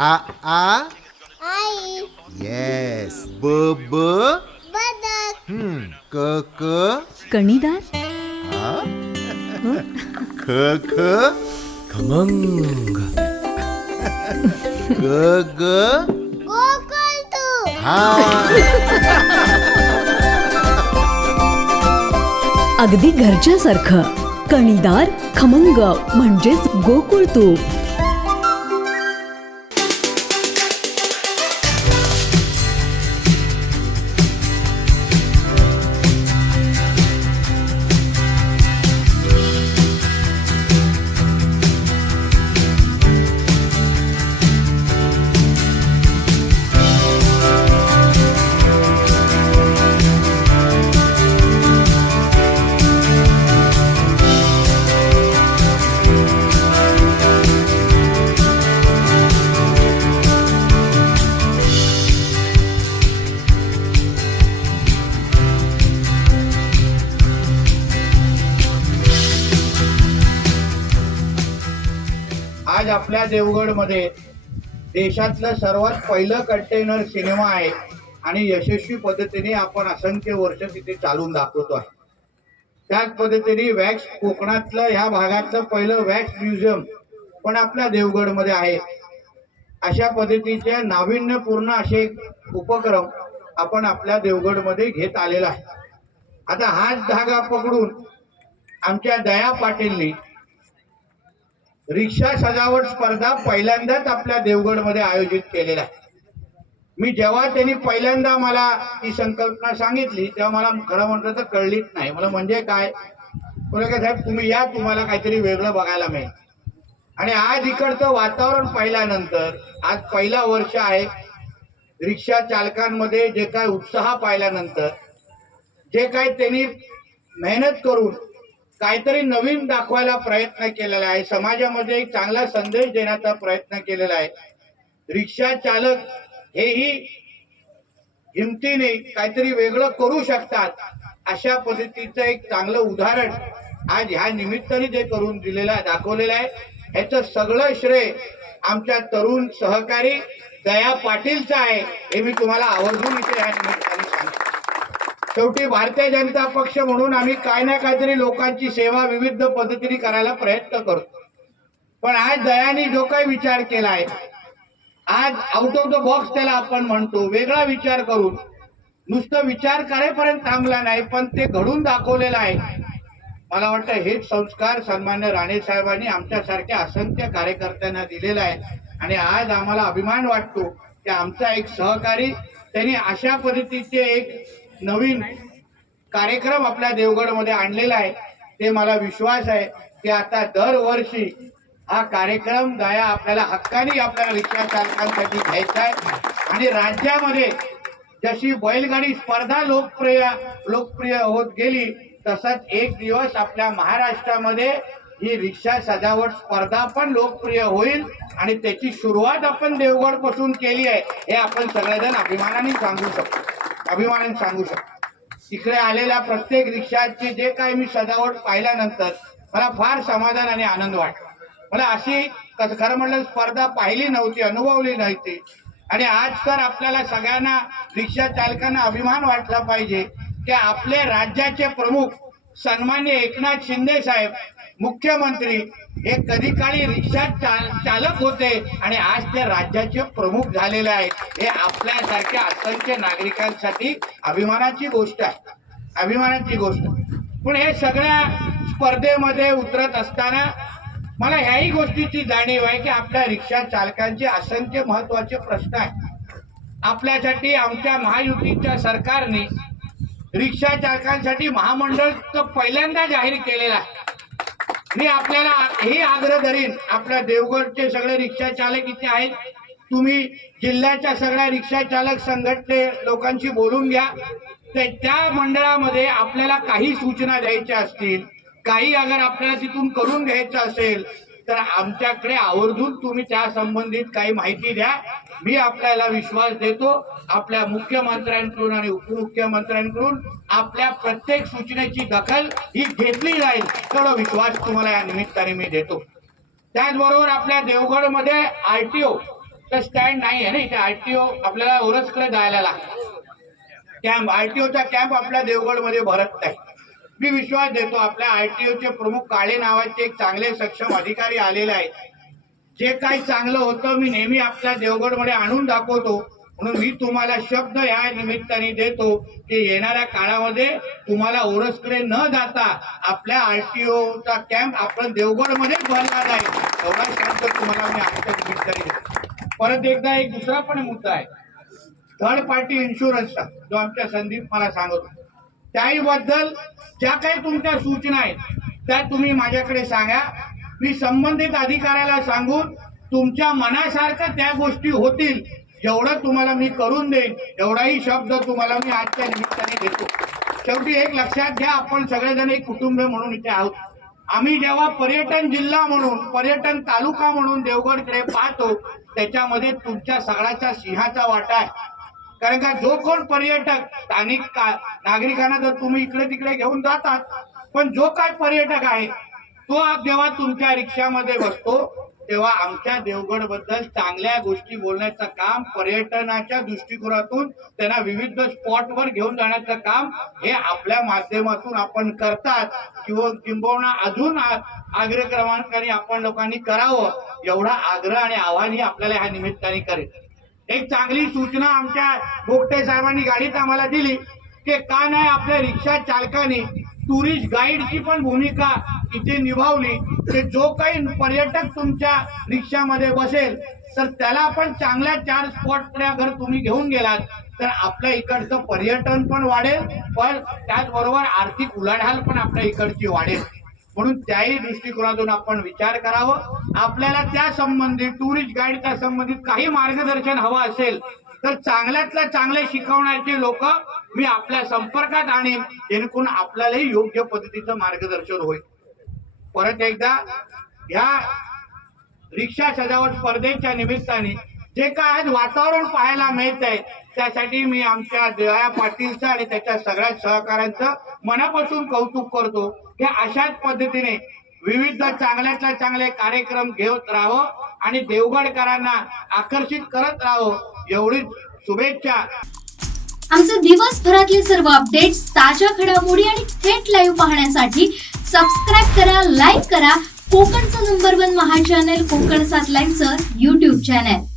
आ आ आई. Yes. ब ब बदक. क क कणीदार. आ हं? ख ख खमंग. ग ग गोकुळ तू. हा. अगदी घरच्यासारखं. कणीदार खमंग म्हणजेच गोकुळ तूप. आज आपल्या देवगडमध्ये देशातलं सर्वात पहिलं कंटेनर सिनेमा आहे आणि यशस्वी पद्धतीने आपण असंख्य वर्ष तिथे चालून दाखवतो आहे. त्याच पद्धतीने वॅक्स कोकणातलं ह्या भागातलं पहिलं वॅक्स म्युझियम पण आपल्या देवगडमध्ये आहे. अशा पद्धतीचे नाविन्यपूर्ण असे उपक्रम आपण आपल्या देवगडमध्ये घेत आलेला आहे. आता हाच धागा पकडून आमच्या दया पाटीलनी रिक्षा सजावट स्पर्धा पहिल्यांदाच आपल्या देवगडमध्ये आयोजित केलेला आहे. मी जेव्हा त्यांनी पहिल्यांदा मला ही संकल्पना सांगितली तेव्हा मला खरं म्हटलं तर कळलीच नाही. मला म्हणजे काय बोला का साहेब तुम्ही या, तुम्हाला काहीतरी वेगळं बघायला मिळेल. आणि आज इकडचं वातावरण पाहिल्यानंतर आज पहिला वर्ष आहे. रिक्षा चालकांमध्ये जे काय उत्साह पाहिल्यानंतर जे काय त्यांनी मेहनत करून काहीतरी नवीन दाखवायला प्रयत्न केलेला आहे, समाजामध्ये एक चांगला संदेश देण्याचा प्रयत्न केलेला आहे. रिक्षा चालक हेही हिमतीने काहीतरी वेगळं करू शकतात अशा पद्धतीचं एक चांगलं उदाहरण आज ह्या निमित्ताने जे करून दिलेलं आहे, दाखवलेलं आहे. ह्याचं सगळं श्रेय आमच्या तरुण सहकारी दया पाटीलचं आहे हे मी तुम्हाला आवर्जून इथे ह्या निमित्ताने सांगतो. शेवटी भारतीय जनता पक्ष म्हणून आम्ही काय ना काहीतरी लोकांची सेवा विविध पद्धतीने करायला प्रयत्न करतो. पण आज दयाने जो काही विचार केला आहे, आज आउट ऑफ द बॉक्स त्याला आपण म्हणतो, वेगळा विचार करून नुसतं विचार करेपर्यंत थांबला नाही पण ते घडून दाखवलेलं आहे. मला वाटतं हेच संस्कार सन्मान्य राणे साहेबांनी आमच्यासारख्या असंख्य कार्यकर्त्यांना दिलेला आहे. आणि आज आम्हाला अभिमान वाटतो की आमचा एक सहकारी त्यांनी अशा पद्धतीचे एक नवीन कार्यक्रम आपल्या देवगडमध्ये आणलेला आहे. ते मला विश्वास आहे की आता दरवर्षी हा कार्यक्रम दया आपल्याला हक्काने आपल्याला रिक्षा चालकांसाठी घ्यायचा आहे. आणि राज्यामध्ये जशी बैलगाडी स्पर्धा लोकप्रिय होत गेली तसंच एक दिवस आपल्या महाराष्ट्रामध्ये ही रिक्षा सजावट स्पर्धा पण लोकप्रिय होईल. आणि त्याची सुरुवात आपण देवगड पासून केली आहे हे आपण सगळेजण अभिमानाने सांगू शकतो. इकडे आलेल्या प्रत्येक रिक्षाची जे काही मी सजावट पाहिल्यानंतर मला फार समाधान आणि आनंद वाटला. मला अशी खरं म्हटलं स्पर्धा पाहिली नव्हती, अनुभवली नव्हती. आणि आज तर आपल्याला सगळ्यांना रिक्षा चालकांना अभिमान वाटला पाहिजे की आपले राज्याचे प्रमुख सन्मान्य एकनाथ शिंदे साहेब मुख्यमंत्री हे कधी काळी रिक्षा चालक होते आणि आज ते राज्याचे प्रमुख झालेले आहेत. हे आपल्यासारख्या असंख्य नागरिकांसाठी अभिमानाची गोष्ट आहे. पण हे सगळ्या स्पर्धेमध्ये उतरत असताना मला ह्याही गोष्टीची जाणीव आहे की आपल्या रिक्षा चालकांचे असंख्य महत्वाचे प्रश्न आहेत. आपल्यासाठी आमच्या महायुतीच्या सरकारने रिक्षा चालकांसाठी महामंडळ पहिल्यांदा जाहीर केलेला आहे. मी आपल्याला हे आग्रह धरीन, आपल्या देवगडचे सगळे रिक्षा चालक इथे आहेत, तुम्ही जिल्ह्याच्या सगळ्या रिक्षा चालक संघटने लोकांशी बोलून घ्या. त्या मंडळामध्ये आपल्याला काही सूचना द्यायच्या असतील, काही अगर आपल्याला तिथून करून घ्यायचं असेल तर आमच्याकडे आवर्जून तुम्ही त्या संबंधित काही माहिती द्या. मी आपल्याला विश्वास देतो आपल्या मुख्यमंत्र्यांकडून आणि उपमुख्यमंत्र्यांकडून आपल्या प्रत्येक सूचनेची दखल ही घेतली जाईल तेवढा विश्वास तुम्हाला या निमित्ताने मी देतो. त्याचबरोबर आपल्या देवगडमध्ये आरटीओ तर स्टँड नाही आहे ना इथे. आरटीओ आपल्याला ओरसकडे जायला लागतं. कॅम्प आरटीओचा कॅम्प आपल्या देवगडमध्ये भरत नाही. मी विश्वास देतो आपल्या आरटीओचे प्रमुख काळे नावाचे एक चांगले सक्षम अधिकारी आलेले आहेत. जे काही चांगलं होतं मी नेहमी आपल्या देवगडमध्ये आणून दाखवतो. म्हणून मी तुम्हाला शब्द या निमित्ताने देतो की येणाऱ्या काळामध्ये तुम्हाला ओरसकडे न जाता आपल्या आरटीओचा कॅम्प आपण देवगडमध्येच भरला जाईल एवढा शब्द तुम्हाला मी आजच्या निमित्ताने देतो. परत एकदा एक दुसरा पण मुद्दा आहे थर्ड पार्टी इन्शुरन्सचा, जो आमच्या संदीप मला सांगतो. त्याहीबद्दल ज्या काही तुमच्या सूचना आहेत त्या तुम्ही माझ्याकडे सांगा. मी संबंधित अधिकाऱ्याला सांगून तुमच्या मनासारखं त्या गोष्टी होतील एवढं तुम्हाला मी करून देईन एवढाही शब्द तुम्हाला मी आजच्या निमित्ताने देतो. शेवटी एक लक्षात घ्या, आपण सगळेजण एक कुटुंब म्हणून इथे आहोत. आम्ही जेव्हा पर्यटन जिल्हा म्हणून पर्यटन तालुका म्हणून देवगडकडे पाहतो त्याच्यामध्ये तुमच्या सगळ्याचा सिंहाचा वाटा आहे. कारण का जो कोण पर्यटक स्थानिक नागरिकांना जर तुम्ही इकडे तिकडे घेऊन जातात, पण जो काय पर्यटक आहे तो जेव्हा तुमच्या रिक्षामध्ये बसतो तेव्हा आमच्या देवगड बद्दल चांगल्या गोष्टी बोलण्याचं काम, पर्यटनाच्या दृष्टिकोनातून त्यांना विविध स्पॉटवर घेऊन जाण्याचं काम हे आपल्या माध्यमातून आपण करतात. किंबहुना अजून आग्रह क्रमांकाने आपण लोकांनी करावं एवढा आग्रह आणि आव्हान ही आपल्याला ह्या निमित्ताने करेल. एक चांगली सूचना आमच्या गोगटे साहेबांनी गाडीत आम्हाला दिली की का नाही आपल्या रिक्षा चालकाने टुरिस्ट गाईडची पण भूमिका इथे निभावली की जो काही पर्यटक तुमच्या रिक्षामध्ये बसेल तर त्याला पण चांगल्या 4 स्पॉटकडे अगर तुम्ही घेऊन गेलात तर आपल्या इकडचं पर्यटन पण वाढेल, पण त्याचबरोबर आर्थिक उलाढाल पण आपल्या इकडची वाढेल. म्हणून त्याही दृष्टिकोनातून आपण विचार करावं. आपल्याला त्या संबंधित टुरिस्ट गाईडच्या संबंधित काही मार्गदर्शन हवं असेल तर चांगल्यातल्या चांगले शिकवण्याचे लोक मी आपल्या संपर्कात आणीन जेणेकरून आपल्यालाही योग्य पद्धतीचं मार्गदर्शन होईल. परत एकदा या रिक्षा सजावट स्पर्धेच्या निमित्ताने जे काय आज वातावरण पाहायला मिळत आहे त्यासाठी मी आमच्या दया पाटीलचं आणि त्याच्या सगळ्या सहकाऱ्यांचं मनापासून कौतुक करतो की अशाच पद्धतीने विविध चांगल्यातल्या चांगले कार्यक्रम घेत राहावं आणि देवगडकरांना आकर्षित करत राहावं एवढीच शुभेच्छा. आमचे दिवसभरातले सर्व अपडेट्स, ताज्या घडामोडी आणि थेट लाईव्ह पाहण्यासाठी सबस्क्राईब करा, लाईक करा कोकणचं नंबर 1 महा चॅनल कोकण 7 लाईव्हचं YouTube चॅनल.